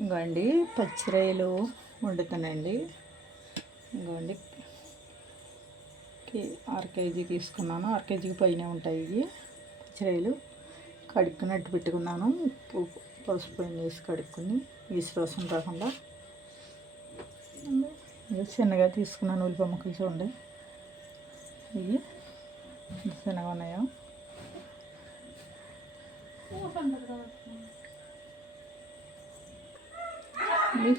ఇంకోండి పచ్చిరొయ్యలు వండుతానండి. ఇంకోండి 6 కేజీ తీసుకున్నాను. 6 కేజీకి పైన ఉంటాయి ఇవి పచ్చిరొయ్యలు. కడుక్కున్నట్టు పెట్టుకున్నాను. ఉప్పు పసుపు వేసి కడుక్కుని ఈశ్వాసం రాకుండా. చిన్నగా తీసుకున్నాను. ఉల్లిపాయ ముక్కలు చూడండి, ఇవి చిన్నగా ఉన్నాయో.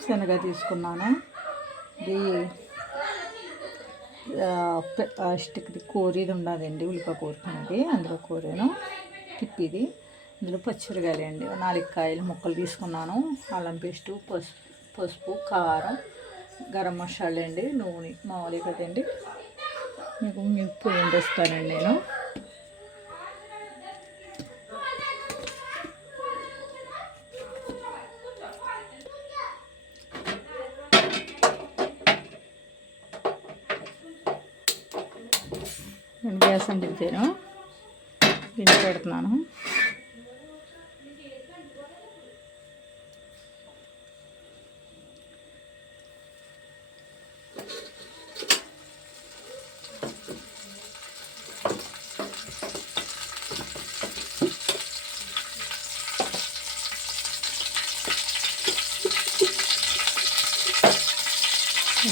శనగ తీసుకున్నాను. ఇది స్టిక్ది కూరది ఉండదండి, ఉల్లిపాయ కూరుకునేది. అందులో కూరేను తిప్పిది. ఇందులో పచ్చిమిరకాయలు అండి 4 కాయలు ముక్కలు తీసుకున్నాను. అల్లం పేస్టు, పసుపు, కారం, గరం మసాలా అండి, నూనె మామూలు కదండి. మీకు పొయ్యి తెస్తానండి నేను. గ్యాస్ అంటించాను, గిన్నె పెడుతున్నాను.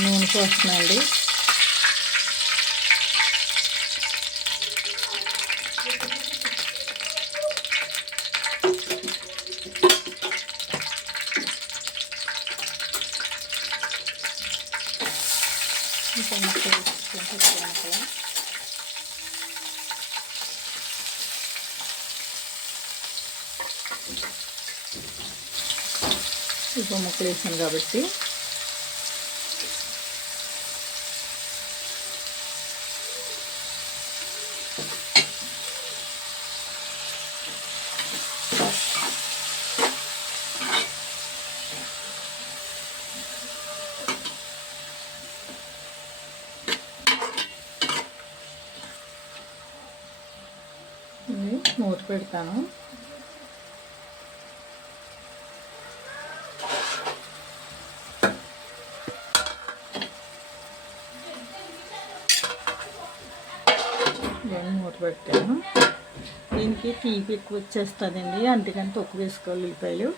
నూనె పోస్తున్నాయండి. ముక్కలు వేసాను కాబట్టి మూత పెడతాను. మూత పెట్టాను. దీనికి తీపి ఎక్కువ వచ్చేస్తుందండి, అందుకని తక్కువ వేసుకోవాలి ఉల్లిపాయలు.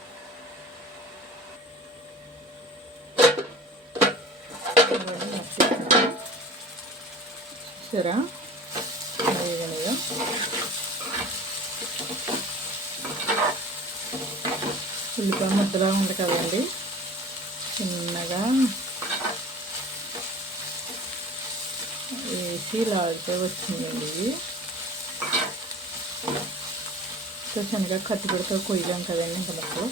సరే వేగనగా ఉల్లిపాయ ముద్దలా ఉంది కదండి, చిన్నగా వేసి లాగితే వచ్చిందండి. ఇది చిన్నగా కత్తి పెడితే కొయ్యలేం కదండి ఇంత ముక్కలు.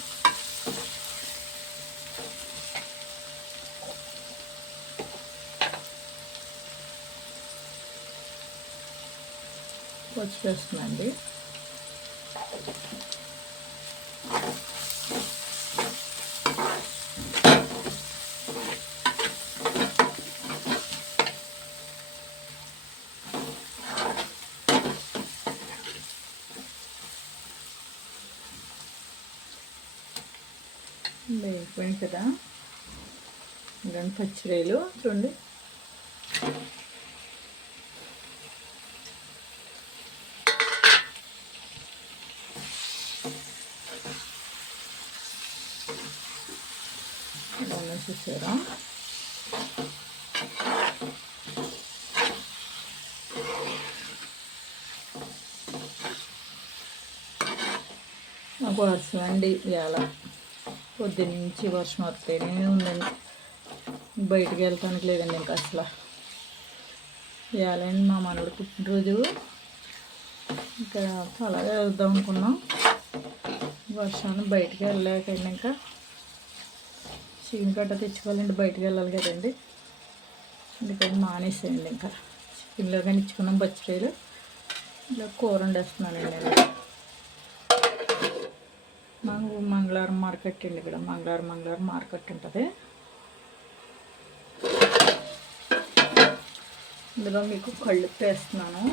వచ్చేస్తుందండి. వేగిపోయింది కదా. ఇలాంటి పచ్చిరొయ్యలు చూడండి, చూసారా. మాకు వర్షం అండి ఇవాళ, పొద్దున్నుంచి వర్షం వస్తూనే ఉందండి. బయటికి వెళ్తానికి లేదండి ఇంకా అసలు. ఇవాళండి మా మనవడు పుట్టినరోజు, ఇంకా అలాగే వెళ్దాం అనుకున్నాం. వర్షాన్ని బయటికి వెళ్ళలేకండి. ఇంకా చికెన్ కట్ట తెచ్చుకోవాలండి, బయటికి వెళ్ళాలి కదండి, అందుకని మానేసేయండి. ఇంకా చికెన్లో కానీ ఇచ్చుకున్నాం పచ్చిరొయ్యలు. ఇలా కూర వండేస్తున్నానండి నేను. మాకు మంగళవారం మార్కెట్ అండి, ఇక్కడ మంగళవారం మార్కెట్ ఉంటుంది. ఇందులో మీకు కళ్ళు వేస్తున్నాను,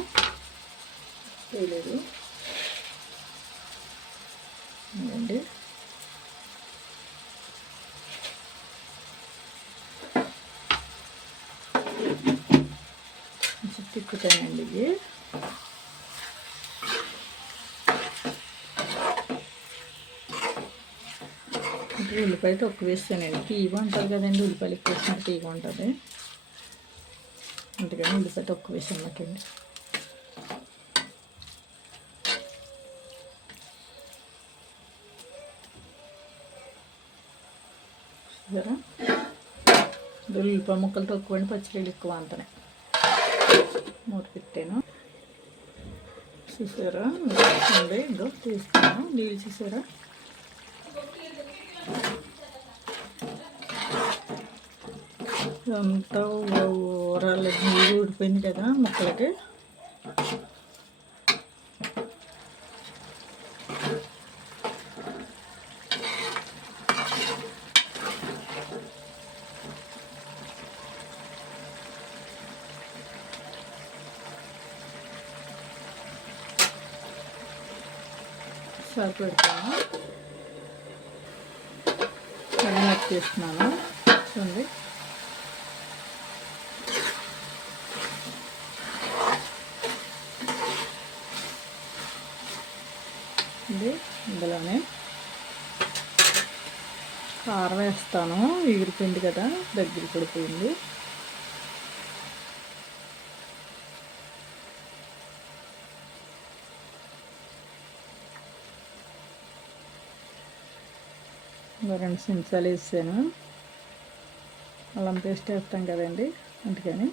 వేయలేదు అండి. తిక్కుతానండి ఇవి. ఇప్పుడు ఉల్లిపాయ తక్కువ వేస్తానండి, తీగ ఉంటుంది కదండి, ఉల్లిపాయలు ఎక్కువ వేసినట్టు తీగ ఉంటుంది, అందుకని ఉల్లిపాయ తక్కువ వేసాను నాకండి. చూసారా, ఉల్లిపాయ ముక్కలు తక్కువ అండి, పచ్చిరొయ్యలు ఎక్కువ అంతనే మూత పెట్టాను. చూసారా ఉంది, ఇంకో తీస్తాను నీళ్ళు. చూసారా అంతా ఊరాలి, నీళ్ళు ఊడిపోయింది కదా ముక్కలకి. సరి పెడతాను, కట్ చేస్తున్నాను చూడండి. ఇందులోనే కారం వేస్తాను, ఎగిరిపోయింది కదా, దగ్గర పడిపోయింది. ఇంకా 2 చెంచాలు వేసాను, అల్లం పేస్ట్ వేస్తాం కదండి అందుకని.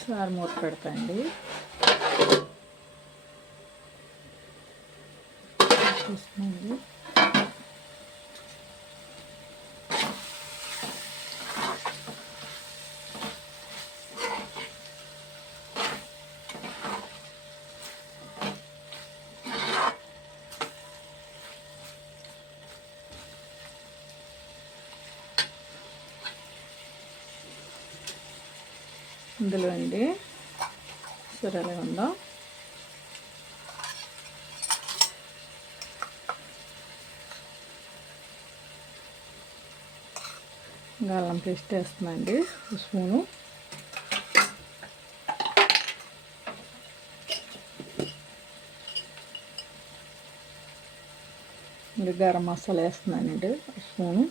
సార్ మూత పెడతాండి. చూస్తున్నాండి, ఇందులో అండి సరే ఉందా, ఇంకా అల్లం పేస్ట్ వేస్తున్నాండి 1 స్పూను. ఇంకా గరం మసాలా వేస్తున్నానండి 1 స్పూను.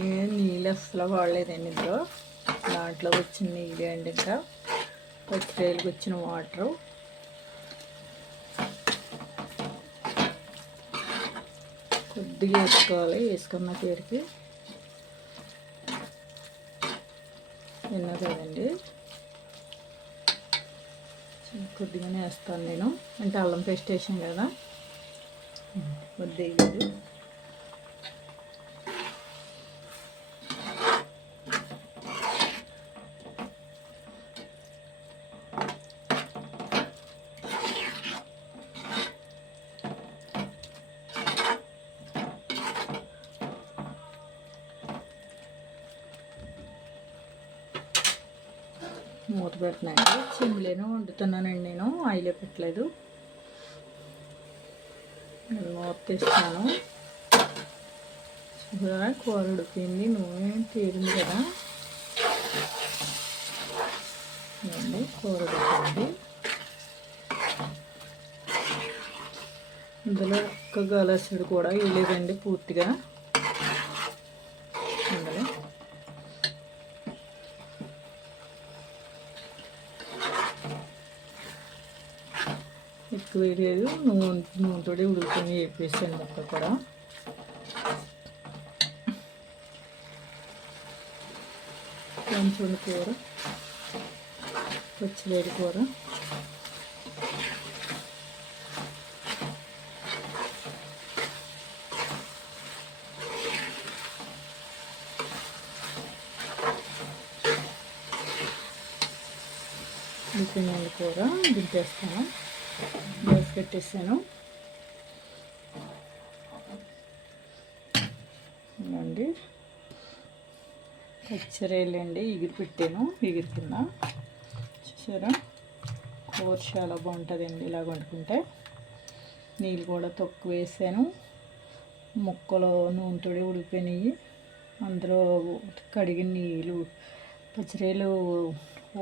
నేను నీళ్ళు అసలు వాడలేదండి, ఇందులో దాంట్లో వచ్చిన నీళ్ళు అండి, ఇంకా పచ్చిరొయ్యలకు వచ్చిన వాటరు. కొద్దిగా వేసుకోవాలి, వేసుకున్న పేరుకి విన్నా కదండి, కొద్దిగానే వేస్తాను నేను, అంటే అల్లం పేస్ట్ వేసాను కదా కొద్దిగా. మూత పెడుతున్నాయండి, చిమ్లేను వండుతున్నానండి నేను, ఆయిలే పెట్టలేదు. మూత తీస్తాను. చూసారా కూర ఉడిపోయింది, నూనె తీరింది కదా అండి, కూర ఉడిపోయింది. ఇందులో ఒక్క గలాసుడు కూడా వేయలేదండి పూర్తిగా. అందులో ఎక్కువ వేయలేదు, నూనెతోటి ఉడుకుని వేపేసాను ముక్క కూడా. కొంచెం కూర పచ్చివేడి కూర ఉడికిందండి కూర, దింపేస్తాను. గ్యాస్ పెట్టేసాను. అండి పచ్చిరేళ్ళండి ఎగిరి పెట్టాను, ఎగిరి కింద చూసారా. కూర చాలా బాగుంటుందండి ఇలా వండుకుంటే. నీళ్ళు కూడా తక్కువ వేసాను. ముక్కలు నూనెతోడే ఉడికిపోయినాయి. అందులో కడిగిన నీళ్ళు, పచ్చిరేలు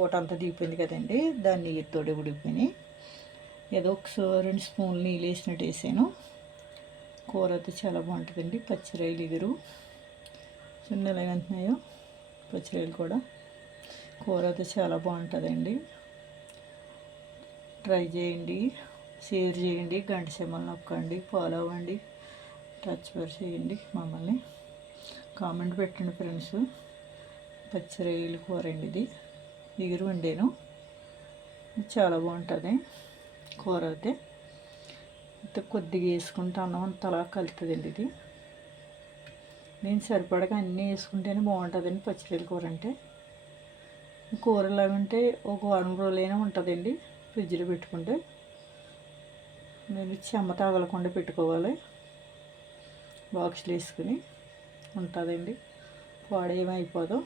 ఊటంతా దిగిపోయింది కదండి, దాని నీరుతోడే ఉడికిపోయినాయి. ఏదో ఒకసారి 2 స్పూన్లు నీళ్ళు వేసినట్టు వేసాను. కూర అయితే చాలా బాగుంటుందండి. పచ్చిరాయలు ఎగురు చిన్న ఎలా అంటున్నాయో పచ్చిరాయలు కూడా. కూర అయితే చాలా బాగుంటుందండి. ట్రై చేయండి, షేర్ చేయండి, గంట సింబల్ నొక్కండి, ఫాలో అవ్వండి, టచ్ చేయండి మమ్మల్ని. కామెంట్ పెట్టండి ఫ్రెండ్స్. పచ్చిరాయలు కూర అండి ఇది, ఎగురు వండాను. చాలా బాగుంటుంది కూర అయితే. కొద్దిగా వేసుకుంటే అన్నం అంతలా కలుతుందండి ఇది. నేను సరిపడగా అన్నీ వేసుకుంటేనే బాగుంటుందండి పచ్చిరాయల కూర అంటే. కూర ఎలాగంటే ఒక వారం రోజులైనా ఉంటుందండి ఫ్రిడ్జ్లో పెట్టుకుంటే. నేను చెమ్మ తగలకుండా పెట్టుకోవాలి, బాక్స్లో వేసుకుని ఉంటుందండి, పాడేమైపోదు.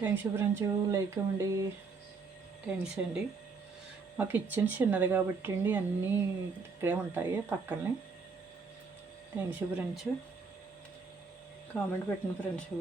థ్యాంక్స్ ఫ్రెండ్స్, లైక్ ఇవ్వండి. థ్యాంక్స్ అండి. మా కిచెన్ చిన్నది కాబట్టి అండి అన్నీ ఇక్కడే ఉంటాయి పక్కనే. Thanks friends. కామెంట్ పెట్టండి ఫ్రెండ్స్.